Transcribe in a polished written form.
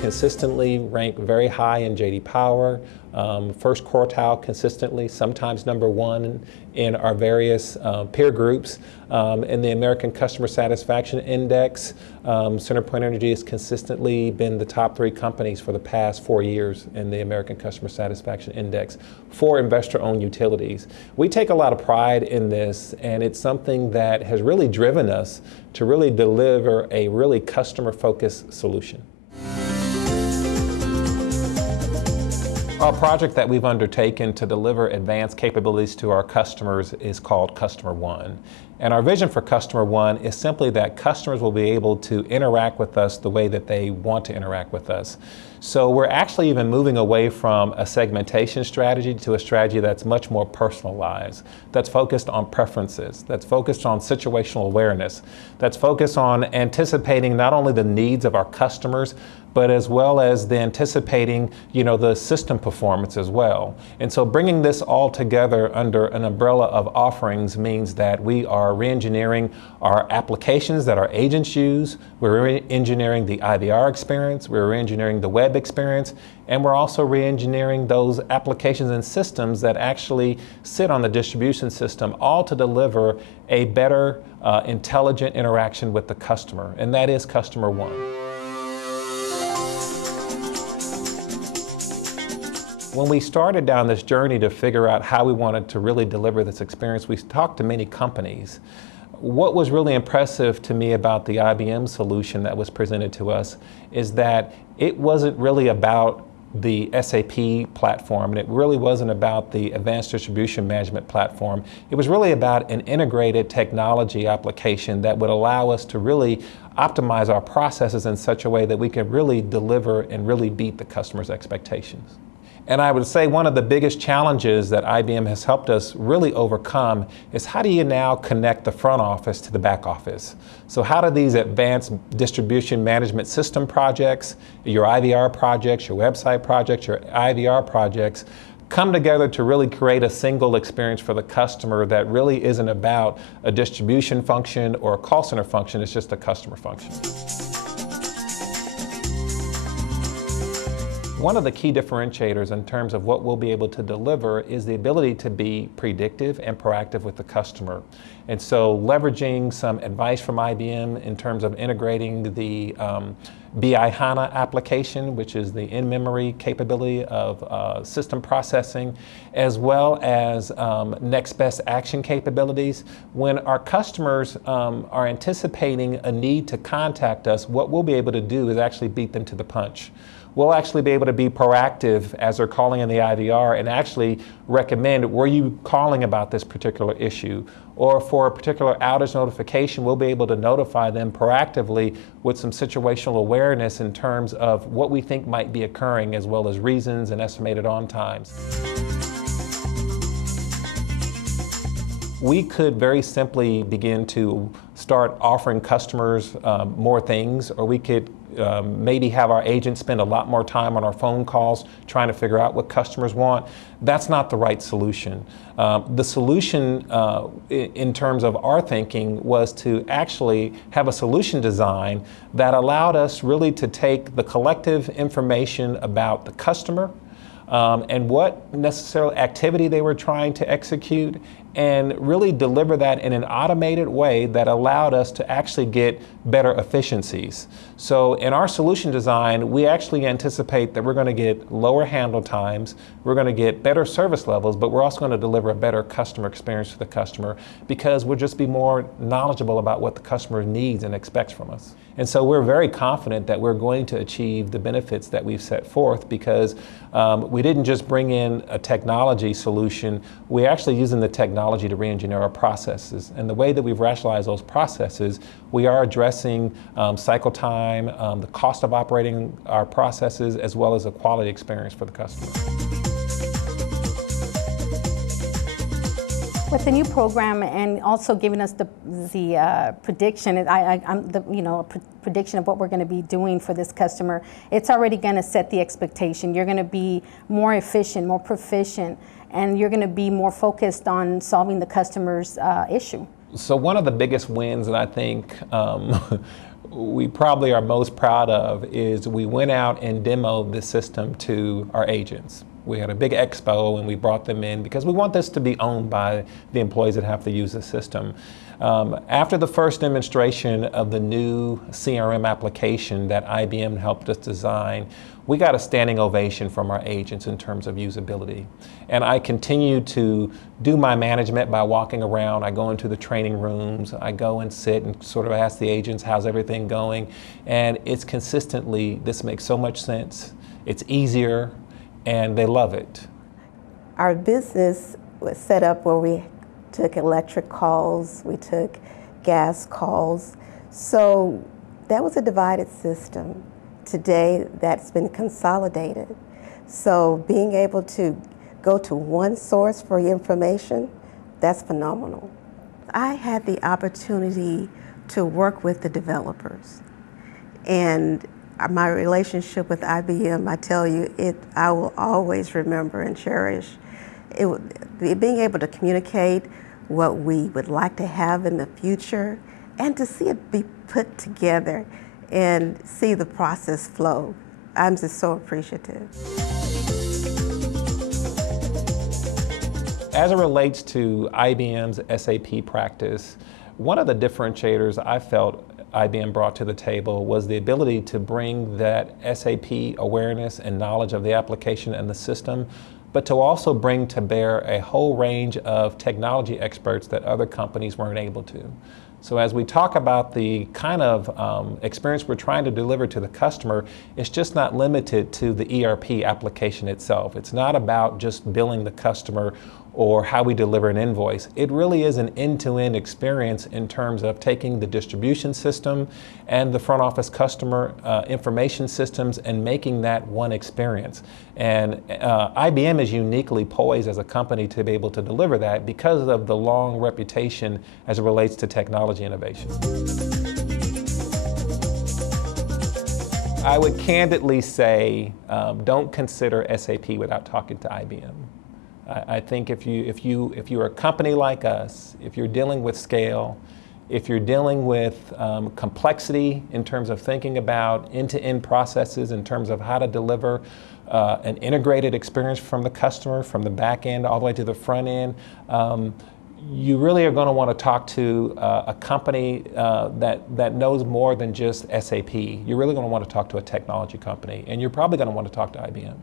consistently rank very high in J.D. Power, first quartile consistently, sometimes number one in our various peer groups. In the American Customer Satisfaction Index, CenterPoint Energy has consistently been the top 3 companies for the past 4 years in the American Customer Satisfaction Index for investor-owned utilities. We take a lot of pride in this, and it's something that has really driven us to really deliver a really customer-focused solution. Our project that we've undertaken to deliver advanced capabilities to our customers is called Customer One. And our vision for Customer One is simply that customers will be able to interact with us the way that they want to interact with us. So we're actually even moving away from a segmentation strategy to a strategy that's much more personalized, that's focused on preferences, that's focused on situational awareness, that's focused on anticipating not only the needs of our customers, but as well as the anticipating, the system performance as well. And so bringing this all together under an umbrella of offerings means that we are re-engineering our applications that our agents use, we're re-engineering the IVR experience, we're re-engineering the web experience, and we're also re-engineering those applications and systems that actually sit on the distribution system, all to deliver a better, intelligent interaction with the customer, and that is Customer One. When we started down this journey to figure out how we wanted to really deliver this experience, we talked to many companies. What was really impressive to me about the IBM solution that was presented to us is that it wasn't really about the SAP platform, and it really wasn't about the Advanced Distribution Management platform. It was really about an integrated technology application that would allow us to really optimize our processes in such a way that we could really deliver and really beat the customer's expectations. And I would say one of the biggest challenges that IBM has helped us really overcome is how do you now connect the front office to the back office? So how do these advanced distribution management system projects, your IVR projects, your website projects, your IVR projects, come together to really create a single experience for the customer that really isn't about a distribution function or a call center function, it's just a customer function. One of the key differentiators in terms of what we'll be able to deliver is the ability to be predictive and proactive with the customer. And so leveraging some advice from IBM in terms of integrating the BI HANA application, which is the in-memory capability of system processing, as well as next best action capabilities. When our customers are anticipating a need to contact us, what we'll be able to do is actually beat them to the punch. We'll actually be able to be proactive as they're calling in the IVR and actually recommend, were you calling about this particular issue? Or for a particular outage notification, we'll be able to notify them proactively with some situational awareness in terms of what we think might be occurring, as well as reasons and estimated on times. We could very simply begin to start offering customers more things, or we could maybe have our agents spend a lot more time on our phone calls trying to figure out what customers want. That's not the right solution. The solution in terms of our thinking was to actually have a solution design that allowed us really to take the collective information about the customer and what necessarily activity they were trying to execute, and really deliver that in an automated way that allowed us to actually get better efficiencies. So in our solution design, we actually anticipate that we're going to get lower handle times, we're going to get better service levels, but we're also going to deliver a better customer experience to the customer because we'll just be more knowledgeable about what the customer needs and expects from us. And so we're very confident that we're going to achieve the benefits that we've set forth because we didn't just bring in a technology solution, we're actually using the technology to re-engineer our processes. And the way that we've rationalized those processes, we are addressing cycle time, the cost of operating our processes, as well as a quality experience for the customer. With the new program and also giving us the prediction, prediction of what we're going to be doing for this customer, it's already going to set the expectation. You're going to be more efficient, more proficient, and you're going to be more focused on solving the customer's issue. So one of the biggest wins that I think we probably are most proud of is we went out and demoed the system to our agents. We had a big expo and we brought them in because we want this to be owned by the employees that have to use the system. After the first demonstration of the new CRM application that IBM helped us design, we got a standing ovation from our agents in terms of usability. And I continue to do my management by walking around. I go into the training rooms. I go and sit and sort of ask the agents, how's everything going? And it's consistently, this makes so much sense. It's easier, and they love it. Our business was set up where we took electric calls, we took gas calls. So that was a divided system. Today, that's been consolidated. So being able to go to one source for your information, that's phenomenal. I had the opportunity to work with the developers. And my relationship with IBM, I tell you, I will always remember and cherish. Being able to communicate what we would like to have in the future and to see it be put together and see the process flow. I'm just so appreciative. As it relates to IBM's SAP practice, one of the differentiators I felt IBM brought to the table was the ability to bring that SAP awareness and knowledge of the application and the system, but to also bring to bear a whole range of technology experts that other companies weren't able to. So as we talk about the kind of experience we're trying to deliver to the customer, it's just not limited to the ERP application itself. It's not about just billing the customer or how we deliver an invoice. It really is an end-to-end experience in terms of taking the distribution system and the front office customer information systems and making that one experience. And IBM is uniquely poised as a company to be able to deliver that because of the long reputation as it relates to technology innovation. I would candidly say, don't consider SAP without talking to IBM. I think if you're a company like us, if you're dealing with scale, if you're dealing with complexity in terms of thinking about end-to-end processes in terms of how to deliver an integrated experience from the customer, from the back end all the way to the front end, you really are going to want to talk to a company that knows more than just SAP. You're really going to want to talk to a technology company, and you're probably going to want to talk to IBM.